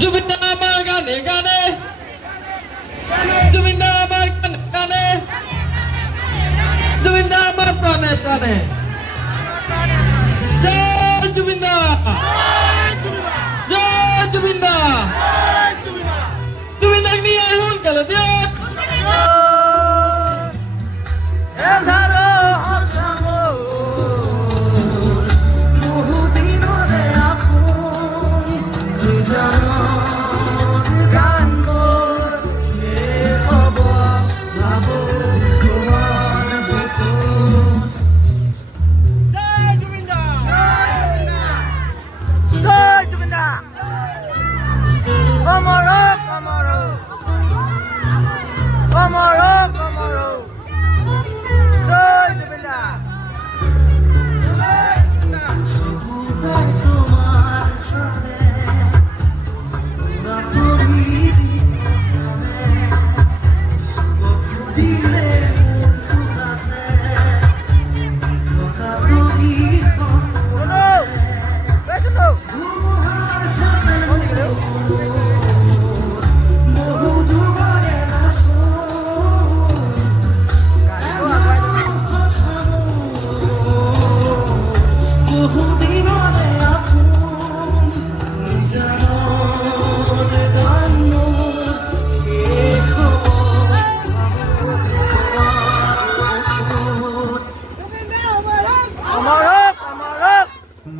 জুবিনদা আমার গানে গানে, জুবিনদা আমার গানে গানে, জুবিনদা আমার প্রাণে প্রাণে। জয় জুবিনদা, জয় জুবিনদা, জুবিনদা নিয়ে এখন গেল দিয়ে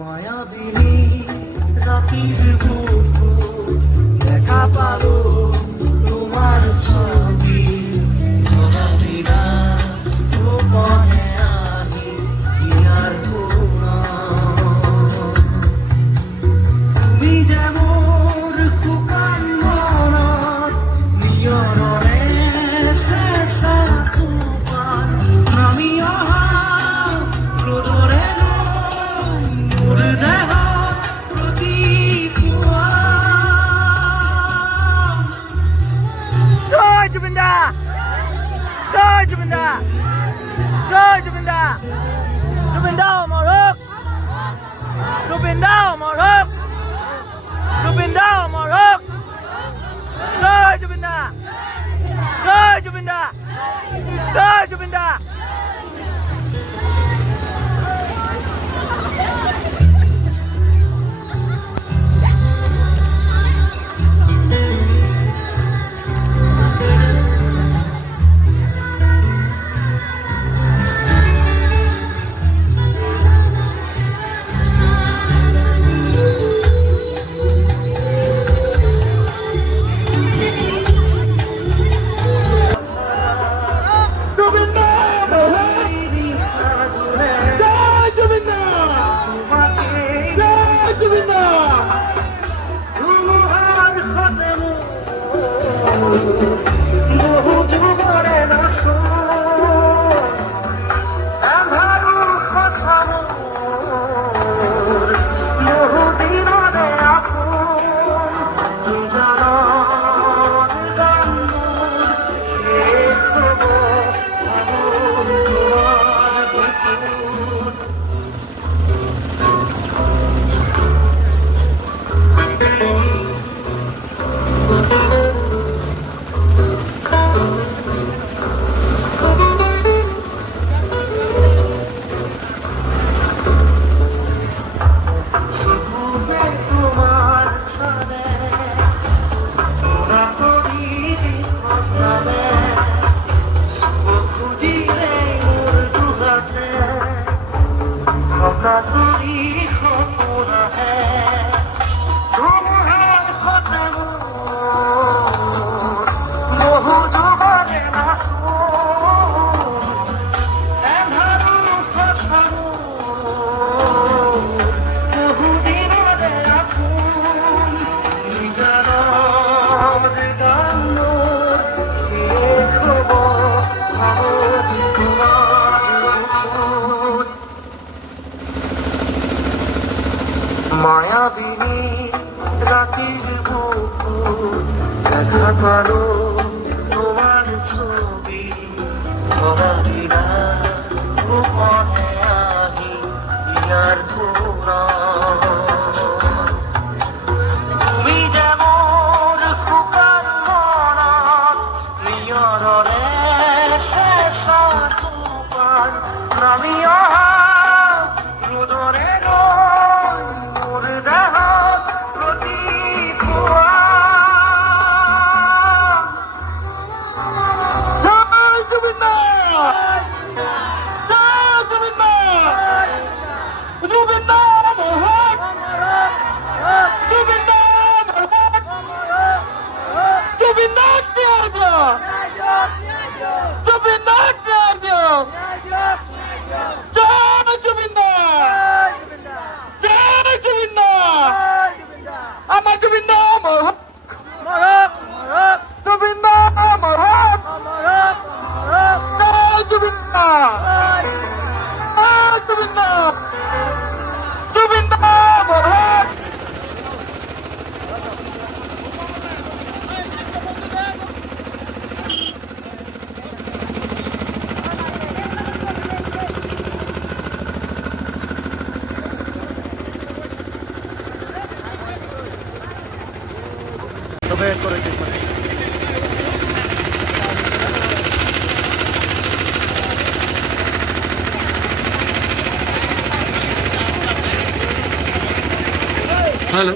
মায়াবিনী রাতির বুকুর দেখা পালো তোমার ছবি সবাবিরা গোপনে আহি ইয়ার গুণা তুমি যেমন শুকান মনত নিয়ৰৰে চেঁচা টোপাল নামি অহা ৰ'দৰে Joy Jubinda! Joy Jubinda! Joy Jubinda! Jubinda Morok! Jubinda Morok! Jubinda Morok! Joy Jubinda! Joy Jubinda! Joy Jubinda! মায়াবিনী রাতির বুকুর দেখা পালো তোমার ছবি সবাবিরা গোপনে আহি ইয়ার গুণা তুমি যেমন জুবিনদাক ন্যায় দিয়ক জুবিনদাক ন্যায় দিয়ক জয় জুবিনদা জয় জুবিনদা আমাৰ জুবিনদা অমৰ হওক জুবিনদা অমৰ হওক জয় জুবিনদা জয় জুবিনদা জুবিনদা অমৰ হওক হ্যালো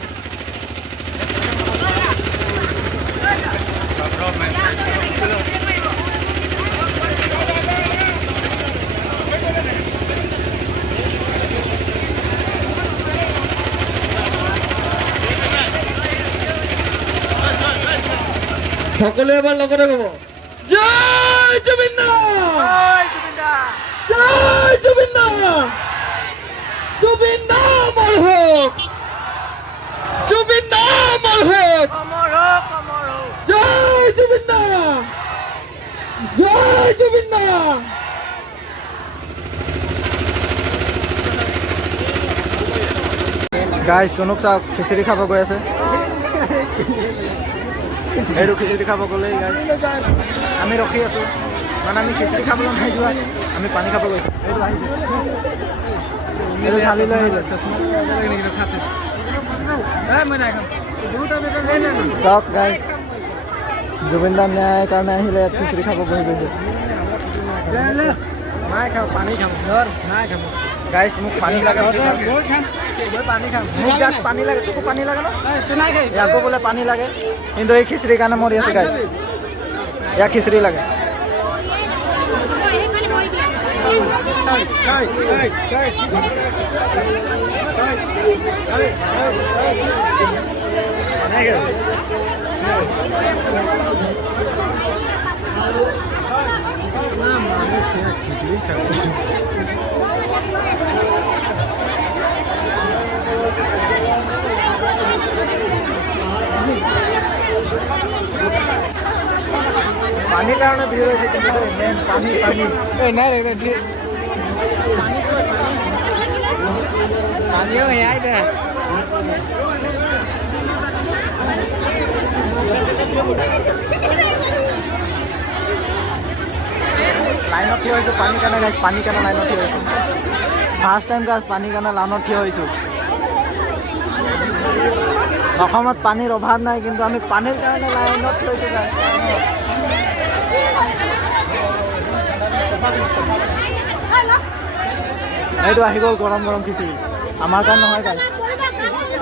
সকলে এবাৰ লগতে কব জয় জুবিনদা জয় জুবিনদা জুবিনদা অমৰ হওক জুবিনদা অমৰ হওক জয় জুবিনদা জয় জুবিনদা গাইজ সোনুক চাওক খিচিৰি খাব গৈ আছে এইটো খিচিৰি খাব গ'লে আমি ৰখি আছোঁ মানে আমি খিচিৰি খাবলৈ নাই যোৱা আমি পানী খাব গৈছোঁ এইটো আহিছে এইটো ঢালি লৈ আহিলে চাওক গাইজ জুবিনদাৰ ন্যায়ৰ কাৰণে আহিলে ইয়াত খিচিৰি খাব বহি গৈছে নাই খাওঁ পানী খাম নাই খাম গাইজ মোক পানী লাগে পানী খাম মোক জাষ্ট পানী লাগে তোকো পানী লাগে ন ইয়াকো বোলে পানী লাগে কিন্তু এই খিচিৰিৰ কাৰণে মৰি আছে গাইজ ইয়াক খিচিৰি লাগে পানীৰ কাৰণে ভিৰ হৈছে কিন্তু মেইন পানী পানী নাই পানীও সেয়াই দে লাইনত থিয় হৈছোঁ পানীৰ কাৰণে গাইছ পানীৰ কাৰণে লাইনত থিয় হৈছোঁ ফাৰ্ষ্ট টাইম গাইছ পানীৰ কাৰণে লাইনত থিয় হৈছোঁ অসমত পানীৰ অভাৱ নাই কিন্তু আমি পানীৰ কাৰণে লাইনত থিয় হৈছোঁ গাইছ এইটো আহি গ'ল গৰম গৰম খিচিৰি আমাৰ কাৰণে নহয় গাইছ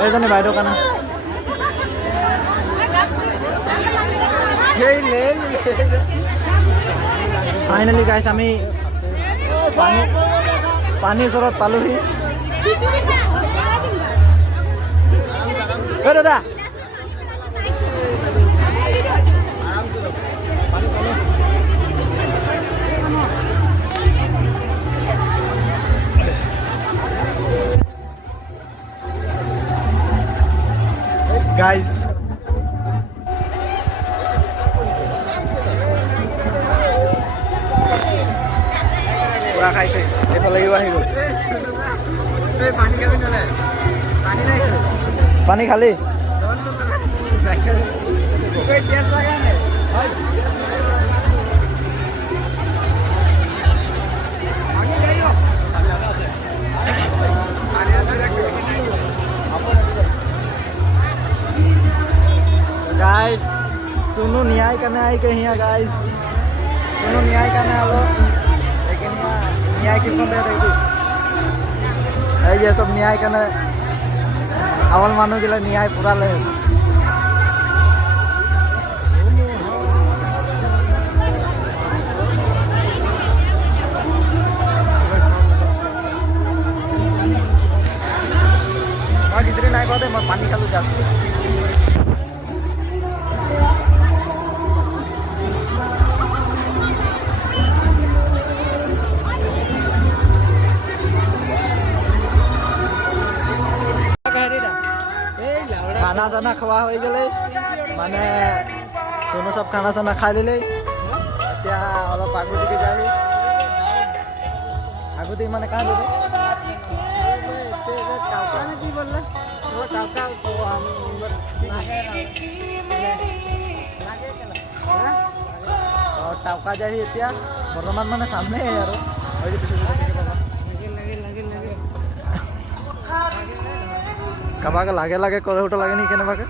এইজনী বাইদেউৰ কাৰণে ফাইনেলি গাইছ আমি পানীৰ ওচৰত পালোহি ঐ দাদা গাইজ পুৰা খাইছে এইফালেও আহি গ'ল পানী খালি गाइस सुनो न्याय करने आई के यहाँ गाइस सुनो न्याय करने आलो लेकिन यहाँ न्याय कितना दे रही ये सब न्याय करने अवल मानो के लिए न्याय पूरा ले किसी नहीं कहते मैं पानी खालू जा खाना साना खवा हो गए माने सोनू सब खाना साना खाई ले अलग आगू दिखे जाए आगू दिखे माने कहाँ जाबे टाउका ने की बोलले टाउका टाउका जाए इतना बर्तमान माने सामने है यार कबाके लागे लागे करे उठो लागे नहीं केने बाके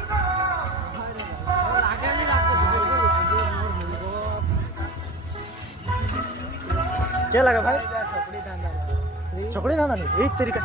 क्या लगा भाई चकड़ी धांधा नहीं एक तरीका